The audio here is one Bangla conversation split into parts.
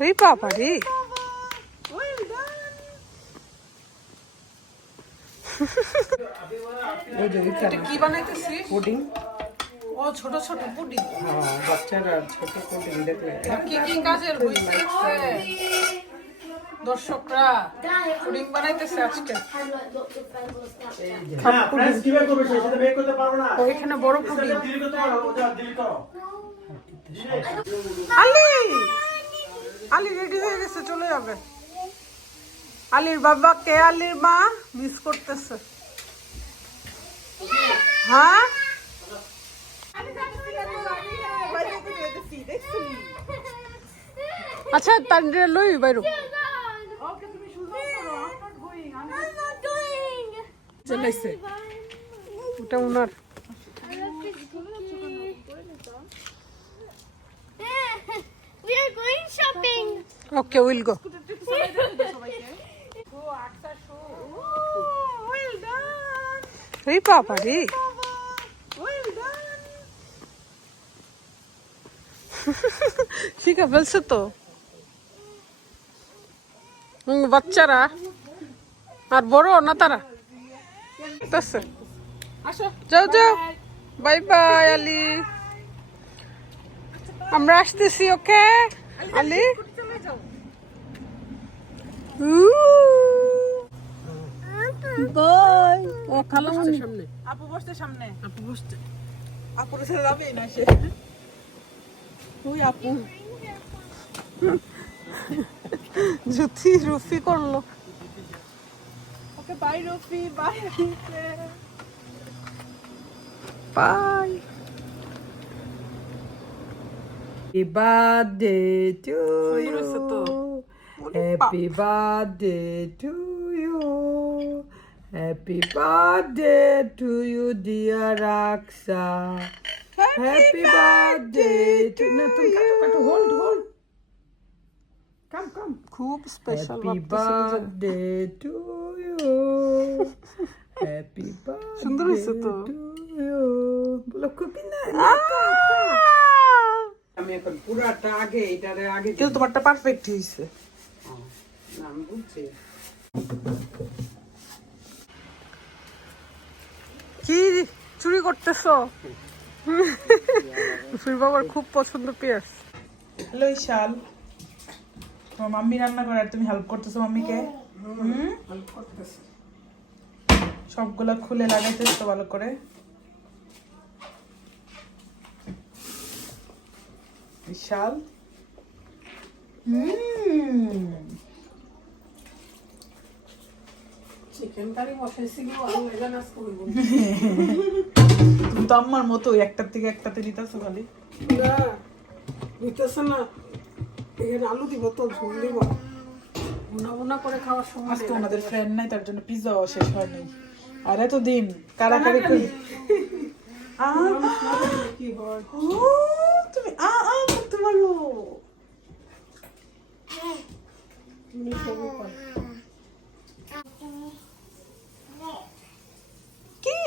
বাবা রে যে এটা এটা কি বানাইতেছিস পুডিং। ও ছোট ছোট পুডিং। হ্যাঁ বাচ্চারা ছোট পুডিং দেখলে। কি কি কাজের হইছে দর্শকরা পুডিং বানাইতেছে আজকে। হ্যাঁ, প্রেস কীভাবে করবে সে? সেটা বের করতে পারব না। ওইখানে বড় পুডিং। আলি! আলি রেডি হয়ে গেছে চলে যাবে। আলির বাবা কে আলির মা? মিস করতেছে। হ্যাঁ? আচ্ছা তান্ডে লই বাইরো। চালাইছে ওটা উনার। ওকে উইল গো এই বাবা রে শিখে ফেলছে তো বাচ্চারা আর বড় না তারা। যাও যাও বাই বাই আলি আমরা আসতেছি ওকে আলি বাই ও খালা সামনে। আপু বসতে সামনে। আপু বসতে ছেড়ে না সে ওই আপু। জ্যোতি রুফি করল। Okay bye Rafi bye bye Happy birthday to you. Happy birthday to you. Happy birthday to you, dear Raksa. Happy birthday to you. তুমি কাটো কাটো hold hold. Come come. খুব special Happy birthday to you. Happy birthday সুন্দর হয়েছে তো। না আমি এখন পুরাটা আগে এটারে আগে কিন্তু তোমারটা পারফেক্ট হয়েছে না, আমি বুঝছি কি চুরি করতেছো? বাবার খুব পছন্দ পেঁয়াজ। হ্যালো ইশাল। তোমার মাম্মি রান্না করে আর তুমি হেল্প করতেছো মাম্মিকে? হুম? সবগুলা খুলে লাগাইতেছ তো ভালো করে। বিশাল হুম চিকেন কারি বসাইছি গো আলু ভেজা নাচ করব তুমি তো আমার মতো একটার থেকে একটাতে নিতেছো খালি। না না। এখানে আলু দিব তো ঝোল দিব। উনা উনা করে খাওয়ার সময় আজকে ওনাদের ফ্রেন্ড নাই তার জন্য পিজাও শেষ হয় নাই। আর এতদিন কারাকারি করি তুমি আ আ করতে পারো। কি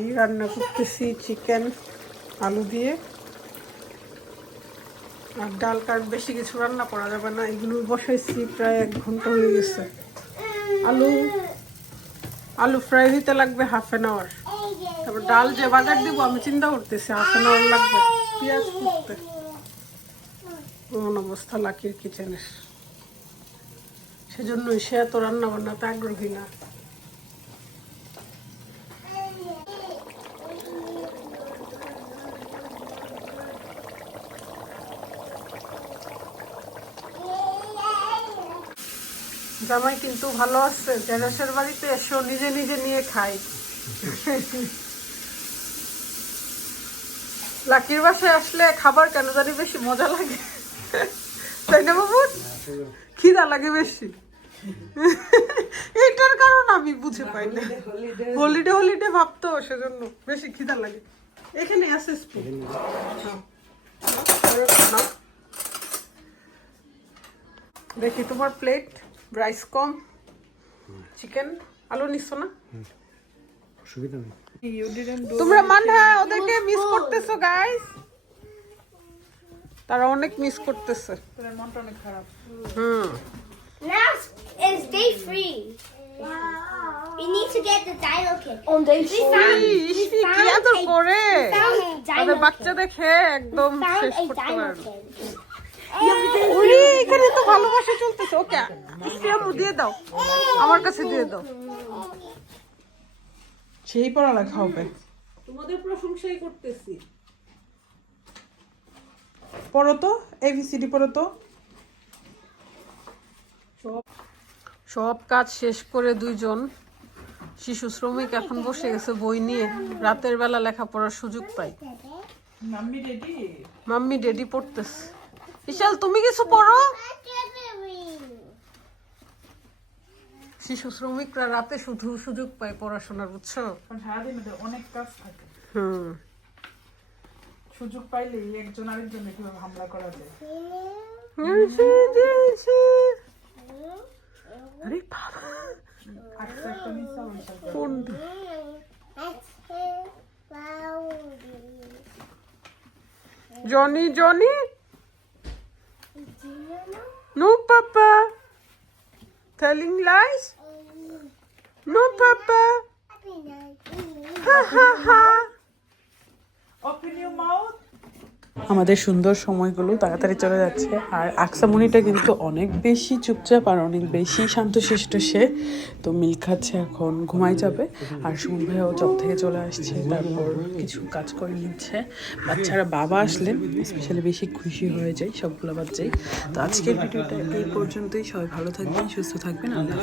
এই রান্না করতেছি চিকেন, আলু দিয়ে। আর ডাল কার বেশি কিছু রান্না করা যাবে না, এগুলো বসাইছি, প্রায় এক ঘণ্টা হয়ে গেছে। আলু আলু ফ্রাই হইতে লাগবে হাফ অ্যান আওয়ার তারপর ডাল যে বাজার দিব, আমি চিন্তা করতেছি হাফ অ্যান আওয়ার লাগবে পেঁয়াজ করতে এমন অবস্থা লাকির কিচেনের সেজন্যই সে এত রান্না বান্নাতে আগ্রহী না। জামাই কিন্তু ভালো আছে জেনাসের বাড়িতে এসো, নিজে নিজে নিয়ে খাই। লাকির বাসায় আসলে খাবার কেন জানি বেশি মজা লাগে। তাই না বাবু? খিদা লাগে বেশি। এটার কারণ আমি বুঝে পাই না। হলিডে হলিডে ভাবতো সেজন্য বেশি খিদা লাগে। এখানে আছে দেখি তোমার প্লেট। রাইস কম চিকেন আলু নিচ্ছ না? অসুবিধা নেই। তোমরা মানহা ওদেরকে মিস করতেছো গাইস তারা অনেক মিস করতেছে। তোদের মনটা অনেক খারাপ। হুম। Now it's day three. We need to get the dino kit. On day ইস, ইস, কি আদর করে? তাদের বাচ্চা দেখে একদম শেষ করতে পারে না। ওরে, এখানে তো ভালোবাসা চলতেছে। ওকে দিয়ে দাও। আমার কাছে দিয়ে দাও। সেই পড়ালেখা হবে। তোমাদের প্রশংসাই করতেছি। পড়ো তো এবিসিডি পড়ো তো। সব কাজ শেষ করে দুইজন শিশু শ্রমিক এখন বসে গেছে বই নিয়ে। রাতের বেলা লেখাপড়ার সুযোগ পাই। মাম্মি ডেডি পড়তেছে। বিশাল তুমি কিছু পড়ো? শিশু শ্রমিকরা রাতে শুধু সুযোগ পায় পড়াশোনার বুঝছ? সারাদিন অনেক কাজ থাকে। হুম। সুযোগ পাইলেই একজন আরেকজনে কীভাবে হামলা করা যায়? আরে বাবা। আচ্ছা Johnny Johnny? No, Papa. Telling lies? No, Papa. Ha ha ha. Open your mouth. আমাদের সুন্দর সময়গুলো তাড়াতাড়ি চলে যাচ্ছে। আর আকসামণিটা কিন্তু অনেক বেশি চুপচাপ আর অনেক বেশি শান্তশিষ্ট সে। তো মিল খাচ্ছে এখন ঘুমাই যাবে। আর সুমন ভাইও জব থেকে চলে আসছে, তারপর কিছু কাজ করে নিচ্ছে। বাচ্চারা বাবা আসলে স্পেশালি বেশি খুশি হয়ে যায়, সবগুলো বাচ্চাই। তো আজকের ভিডিওটা এই পর্যন্তই। সবাই ভালো থাকবেন, সুস্থ থাকবেন। আল্লাহ